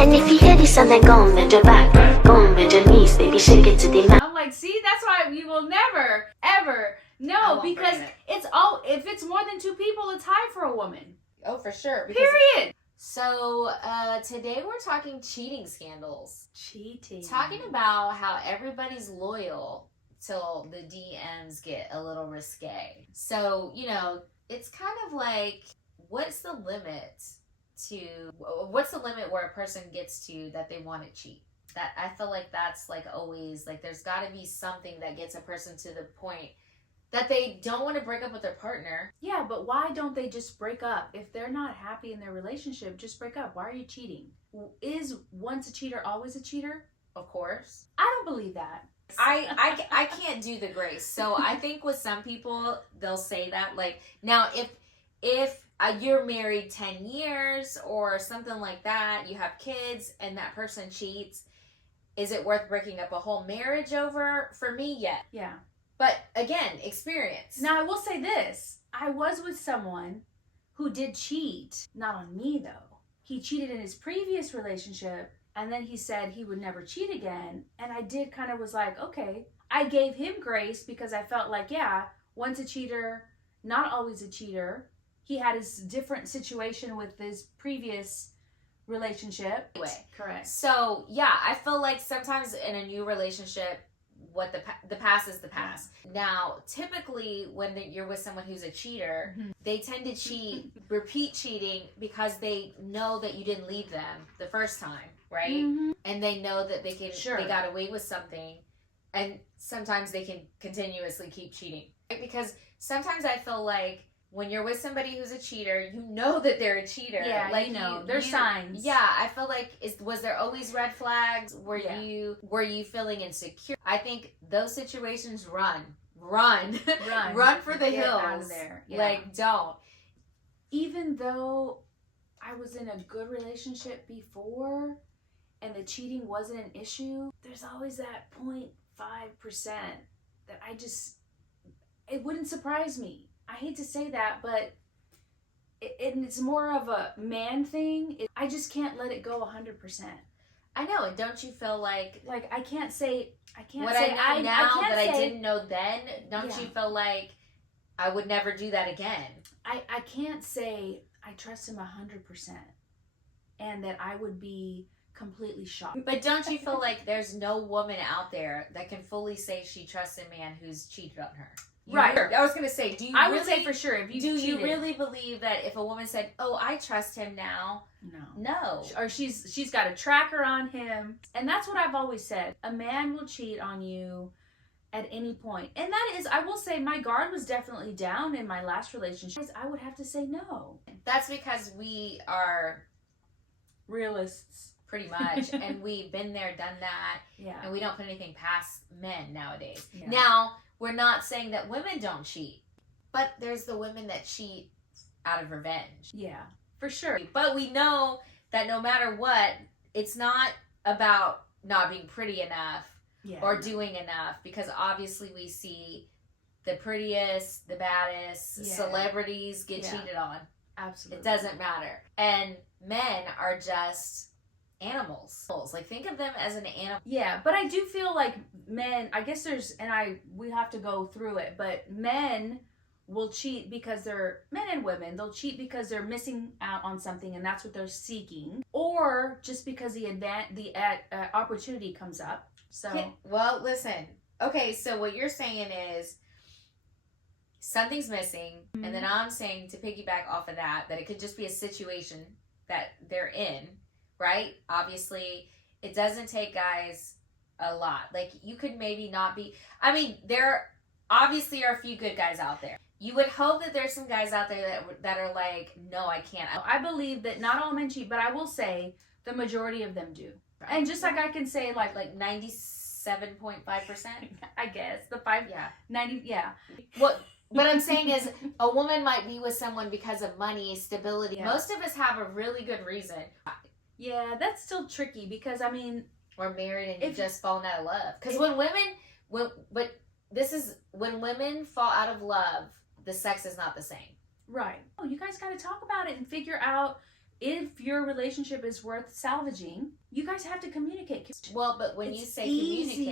And if you hear this song, then go and bend your back. Go and bend your knees, baby, shake it to the max. I'm like, see, that's why we will never, ever know, because it's all, if it's more than two people, it's high for a woman. Oh, for sure. Because, Period. so today we're talking cheating scandals. Cheating. Talking about how everybody's loyal till the DMs get a little risque. So, you know, it's kind of like, what's the limit where a person gets to that they want to cheat? That I feel like that's like always, like there's got to be something that gets a person to the point that they don't want to break up with their partner. Yeah, but why don't they just break up? If they're not happy in their relationship, just break up. Why are you cheating? Is once a cheater, always a cheater? Of course. I don't believe that. I can't do the grace. So I think with some people, they'll say that. Like, now, if you're married 10 years or something like that, you have kids, and that person cheats, is it worth breaking up a whole marriage over? For me, yes. Yeah. But again, experience. Now, I will say this. I was with someone who did cheat. Not on me, though. He cheated in his previous relationship, and then he said he would never cheat again. And I did kind of was like, okay. I gave him grace because I felt like, yeah, once a cheater, not always a cheater. He had his different situation with his previous relationship. Anyway, Correct. So, yeah, I feel like sometimes in a new relationship, what the past is the past. Now, typically when you're with someone who's a cheater, they tend to cheat, repeat cheating, because they know that you didn't leave them the first time, right? Mm-hmm. And they know that they can, Sure. they got away with something, and sometimes they can continuously keep cheating. Right? Because sometimes I feel like when you're with somebody who's a cheater, you know that they're a cheater. Yeah, like you know, there's signs. Yeah, I feel like was there always red flags? Were you feeling insecure? I think those situations run run for the Get hills. out of there. Yeah. Like, don't. Even though I was in a good relationship before and the cheating wasn't an issue, there's always that 0.5% that it wouldn't surprise me. I hate to say that, but it's more of a man thing. I just can't let it go 100%. I know, and don't you feel like I can't say what I know now that I didn't know then? Don't Yeah. you feel like I would never do that again? I can't say I trust him 100% and that I would be completely shocked. But don't you feel like there's no woman out there that can fully say she trusts a man who's cheated on her? Right. I was gonna say, do you? I really, would say for sure. If you you cheated. really believe that if a woman said, "Oh, I trust him now," no, or she's got a tracker on him, and that's what I've always said. A man will cheat on you at any point, and that is, I will say, my guard was definitely down in my last relationship. I would have to say no. That's because we are realists, pretty much, and we've been there, done that, yeah, and we don't put anything past men nowadays. Yeah. Now, we're not saying that women don't cheat, but there's the women that cheat out of revenge. Yeah, for sure. But we know that no matter what, it's not about not being pretty enough or doing enough, because obviously we see the prettiest, the baddest celebrities get cheated on. Absolutely. It doesn't matter. And men are just animals. Like, think of them as an animal. Yeah, but I do feel like men, I guess we have to go through it, but men will cheat because men and women, they'll cheat because they're missing out on something and that's what they're seeking, or just because the opportunity comes up. So, okay, well, listen. Okay, so what you're saying is something's missing, and then I'm saying, to piggyback off of that it could just be a situation that they're in. Right? Obviously, it doesn't take guys a lot. Like, you could maybe not be... I mean, there obviously are a few good guys out there. You would hope that there's some guys out there that are like, no, I can't. I believe that not all men cheat, but I will say the majority of them do. Right. And just like I can say, like 97.5%? I guess. 90, yeah. What I'm saying is, a woman might be with someone because of money, stability. Yeah. Most of us have a really good reason. Yeah, that's still tricky because, I mean... We're married and you've just fallen out of love. Because when women fall out of love, the sex is not the same. Right. Oh, you guys got to talk about it and figure out if your relationship is worth salvaging, you guys have to communicate. Well, but when you It's say easy.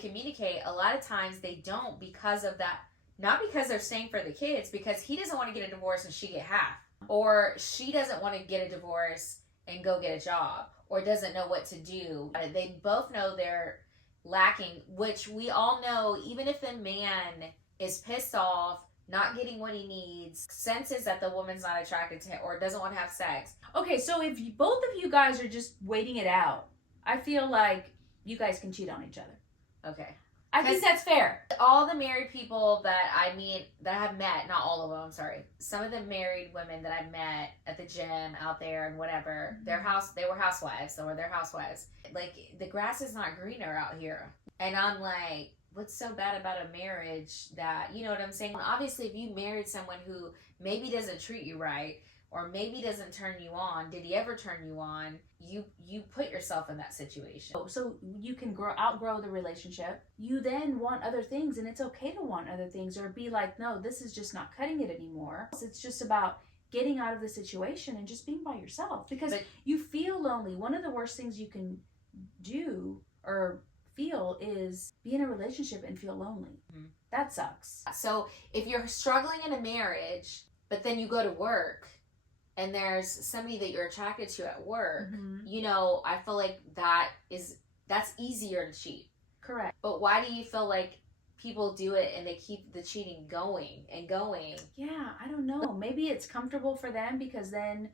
communicate, a lot of times they don't because of that. Not because they're staying for the kids, because he doesn't want to get a divorce and she get half. Or she doesn't want to get a divorce and go get a job. Or doesn't know what to do. They both know they're lacking, which we all know, even if the man is pissed off, not getting what he needs, senses that the woman's not attracted to him or doesn't want to have sex. Okay, so if both of you guys are just waiting it out, I feel like you guys can cheat on each other. Okay. I think that's fair. All the married people that I meet, that I have met, not all of them, I'm sorry. Some of the married women that I've met at the gym, out there, and whatever, they were housewives, so they're housewives. Like, the grass is not greener out here. And I'm like, what's so bad about a marriage that, you know what I'm saying? Obviously, if you married someone who maybe doesn't treat you right, or maybe doesn't turn you on, did he ever turn you on? You put yourself in that situation. So you can outgrow the relationship. You then want other things, and it's okay to want other things, or be like, no, this is just not cutting it anymore. It's just about getting out of the situation and just being by yourself, because you feel lonely. One of the worst things you can do or feel is be in a relationship and feel lonely. Mm-hmm. That sucks. So if you're struggling in a marriage, but then you go to work and there's somebody that you're attracted to at work, you know, I feel like that's easier to cheat. Correct. But why do you feel like people do it and they keep the cheating going and going? Yeah, I don't know. Maybe it's comfortable for them, because then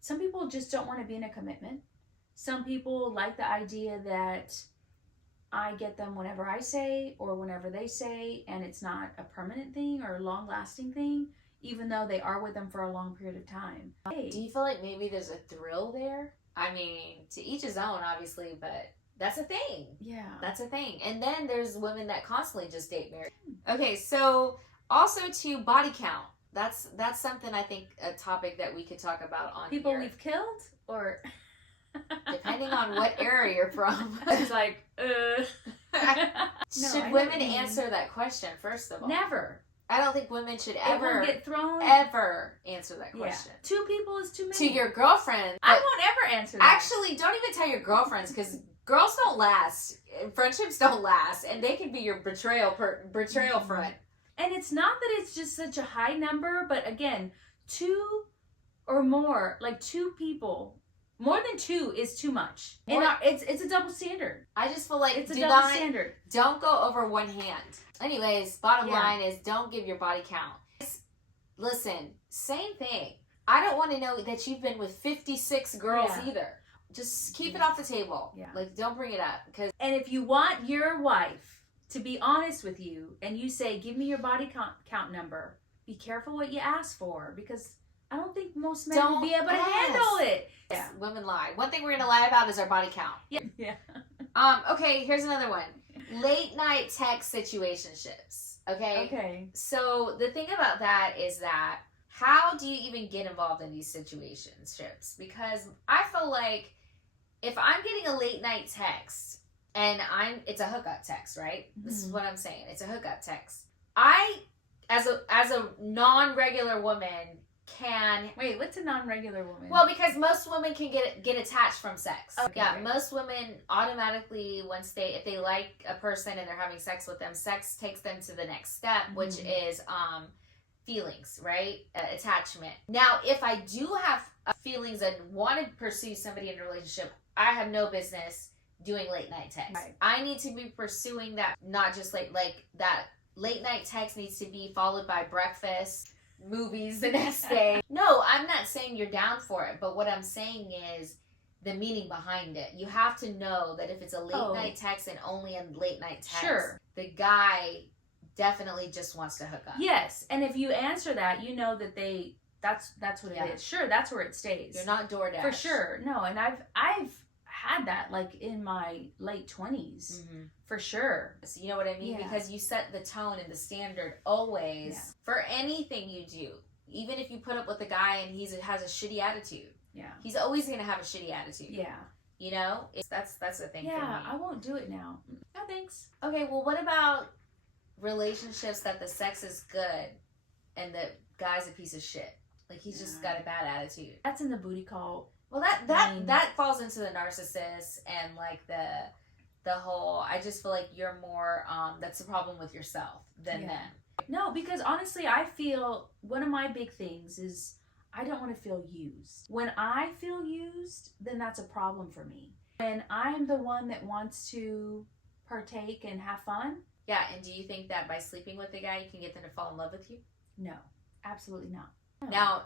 some people just don't want to be in a commitment. Some people like the idea that I get them whenever I say or whenever they say, and it's not a permanent thing or a long-lasting thing, even though they are with them for a long period of time. Hey. Do you feel like maybe there's a thrill there? I mean, to each his own, obviously, but that's a thing. Yeah. That's a thing. And then there's women that constantly just date married. Okay, so also to body count. That's something, I think, a topic that we could talk about on people here. we've killed, or depending on what area you're from. She's like, Should women answer that question, first of all? Never. I don't think women should It will get thrown. ever answer that question. Yeah. 2 people is too many. To your girlfriend. I won't ever answer that. Actually, don't even tell your girlfriends, because girls don't last. Friendships don't last. And they can be your betrayal front. And it's not that it's just such a high number, but again, 2 or more, like 2 people, more than 2 is too much. It's a double standard. I just feel like it's a double standard. Don't go over one hand. Anyways, bottom line is, don't give your body count. Listen, same thing. I don't want to know that you've been with 56 girls either. Just keep it off the table. Yeah. Like, don't bring it up. And if you want your wife to be honest with you, and you say, give me your body count number, be careful what you ask for, because I don't think most men will be able to handle it. Yeah. Women lie. One thing we're going to lie about is our body count. Yeah. Okay, here's another one. Late night text situationships. Okay? So the thing about that is that, how do you even get involved in these situationships? Because I feel like if I'm getting a late night text and it's a hookup text, right? Mm-hmm. This is what I'm saying. It's a hookup text. I, as a non-regular woman, can... Wait, what's a non-regular woman? Well, because most women can get attached from sex. Okay. Yeah, most women automatically, if they like a person and they're having sex with them, sex takes them to the next step, which is feelings, right? Attachment. Now, if I do have feelings and want to pursue somebody in a relationship, I have no business doing late night text. Right. I need to be pursuing that, not just like that late night text needs to be followed by breakfast, movies the next day. No, I'm not saying you're down for it, but what I'm saying is the meaning behind it. You have to know that if it's a late night text and only a late night text, the guy definitely just wants to hook up. Yes, and if you answer that, you know that that's what it is. Sure, that's where it stays. You're not DoorDash. For sure. No, and I've had that like in my late 20s. For sure. So you know what I mean? Yeah. Because you set the tone and the standard always for anything you do. Even if you put up with a guy and he has a shitty attitude. Yeah. He's always going to have a shitty attitude. Yeah. You know? That's the thing for me. Yeah, I won't do it now. No thanks. Okay, well, what about relationships that the sex is good and the guy's a piece of shit? Like he's just got a bad attitude. That's in the booty call. Well, that falls into the narcissist and like the whole. I just feel like you're more. That's the problem with yourself than them. No, because honestly, I feel one of my big things is I don't want to feel used. When I feel used, then that's a problem for me. When I'm the one that wants to partake and have fun. Yeah, and do you think that by sleeping with the guy, you can get them to fall in love with you? No, absolutely not. No. Now,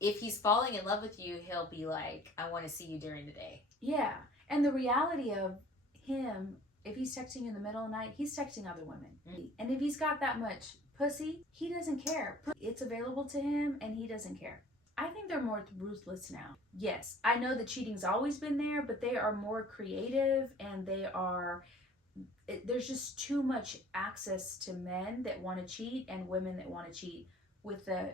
if he's falling in love with you, he'll be like, I want to see you during the day. Yeah, and the reality of him, if he's texting you in the middle of the night, he's texting other women. Mm. And if he's got that much pussy, he doesn't care. It's available to him and he doesn't care. I think they're more ruthless now. Yes, I know that cheating's always been there, but they are more creative and there's just too much access to men that want to cheat and women that want to cheat. With the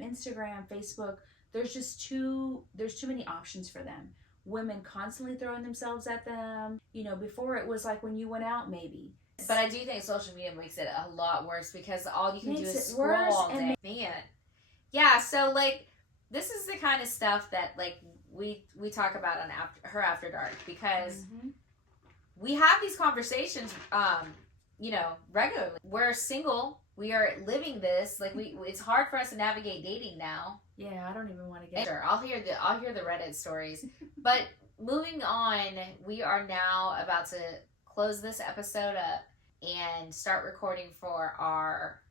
Instagram, Facebook, there's too many options for them. Women constantly throwing themselves at them. You know, before it was like when you went out, maybe. But I do think social media makes it a lot worse because all you can do is scroll worse all day. Man. Yeah, so like this is the kind of stuff that like we talk about on her After Dark because we have these conversations regularly. We're single. We are living this. Like it's hard for us to navigate dating now. Yeah, I don't even want to get Sure, I'll hear the Reddit stories. But moving on, we are now about to close this episode up and start recording for our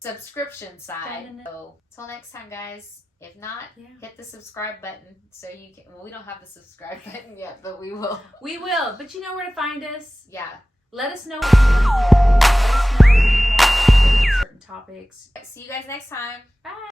subscription side. So till next time, guys. If not, hit the subscribe button so you can. Well, we don't have the subscribe button yet, but we will. We will, but you know where to find us. Yeah. Let us know what you want to hear. Let us know certain topics. See you guys next time. Bye.